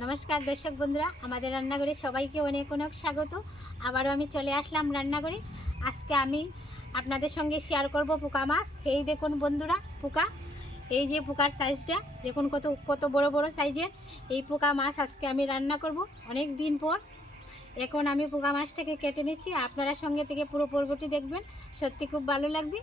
नमस्कार दर्शक बंधुरा आमादेर रान्नाघरे सबाइके अनेक अनेक स्वागत। आबारो आमी चले आसलाम रान्नाघरे। आजके आमी आपनादेर संगे शेयार करब पोका माछ। এই দেখুন বন্ধুরা পোকা, এই যে পোকার সাইজটা দেখুন কত কত বড় বড় সাইজের এই পোকা মাছ আজকে আমি রান্না করব অনেক দিন পর। এখন আমি পোকা মাছটাকে কেটে নিচ্ছি, আপনারা সঙ্গে থেকে পুরো পর্বটি দেখবেন, সত্যি খুব ভালো লাগবে।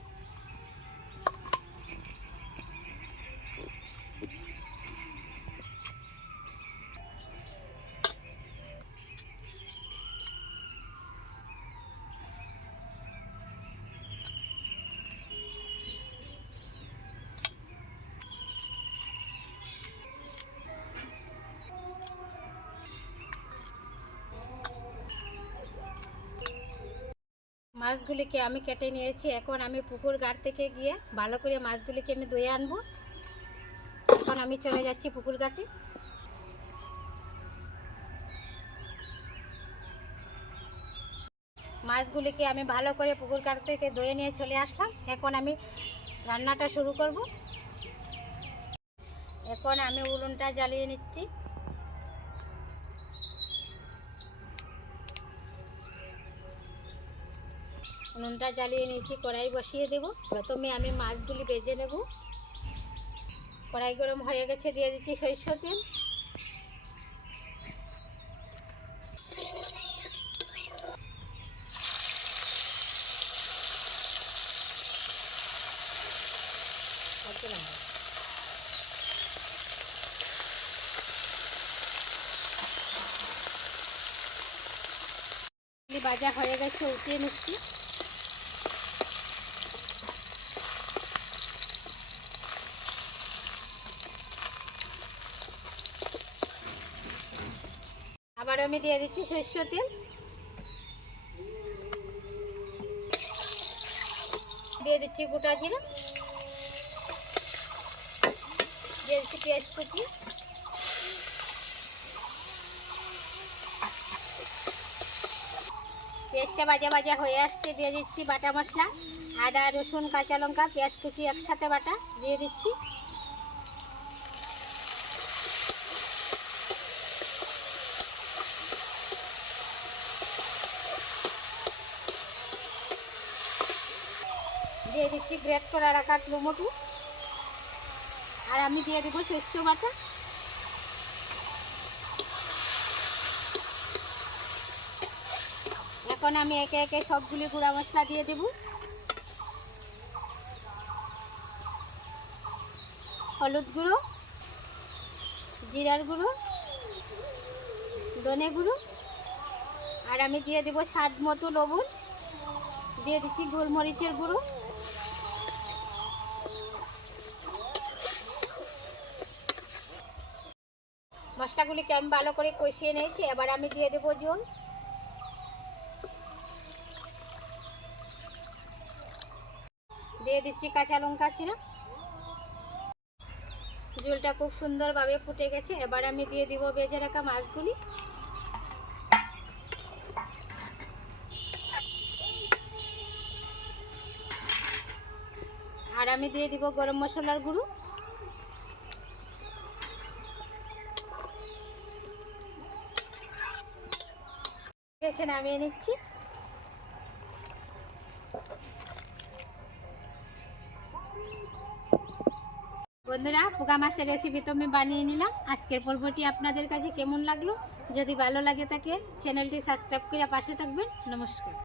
মাছগুলিকে আমি কেটে নিয়েছি। এখন আমি পুকুর ঘাট থেকে গিয়ে ভালো করে মাছগুলিকে আমি ধুয়ে আনবো। এখন আমি চলে যাচ্ছি পুকুর ঘাটে। মাছগুলিকে আমি ভালো করে পুকুর ঘাট থেকে ধুয়ে নিয়ে চলে আসলাম। এখন আমি রান্নাটা শুরু করব। এখন আমি উনুনটা জ্বালিয়ে নিচ্ছি। উনুনটা জ্বালিয়ে নিয়েছি, কড়াই বসিয়ে দেব। প্রথমে আমি মাছগুলি ভেজে নেব। কড়াই গরম হয়ে গেছে, দিয়ে দিচ্ছি সরষের তেল। ভাজা হয়ে গেছে, উঠিয়ে নিচ্ছি। আবার আমি দিয়ে দিচ্ছি সরষের তেল, দিয়ে দিচ্ছি গোটা জিরা, দিয়ে দিচ্ছি পেঁয়াজ কুচি, পেঁয়াজটা ভাজা ভাজা হয়ে আসছে, দিয়ে দিচ্ছি বাটা মশলা, আদা রসুন কাঁচা লঙ্কা পেঁয়াজ কুচি একসাথে বাটা দিয়ে দিচ্ছি। দিয়ে দিচ্ছি গ্রেট করে রাখা টমেটো, আর আমি দিয়ে দেবো সরষে বাটা। এখন আমি একে একে সবগুলি গুঁড়া মশলা দিয়ে দেব। হলুদ গুঁড়ো, জিরার গুঁড়ো, ধনে গুঁড়ো, আর আমি দিয়ে দেব স্বাদ মতো লবণ, দিয়ে দিচ্ছি গোলমরিচের গুঁড়ো। মশলাগুলিকে আমি ভালো করে কষিয়ে নিয়েছি। এবার আমি দিয়ে দেবো জল, দিয়ে দিচ্ছি কাঁচা লঙ্কা চিরা। ঝোলটা খুব সুন্দরভাবে ফুটে গেছে। এবার আমি দিয়ে দিব ভেজে রাখা মাছগুলি। আর আমি দিয়ে দিব গরম মশলার গুঁড়ো। নামিয়ে নিচ্ছি। বন্ধুরা পোকা মাছের রেসিপি তো আমি বানিয়ে নিলাম। আজকের পর্বটি আপনাদের কাছে কেমন লাগলো? যদি ভালো লাগে থাকে চ্যানেলটি সাবস্ক্রাইব করে পাশে থাকবেন। নমস্কার।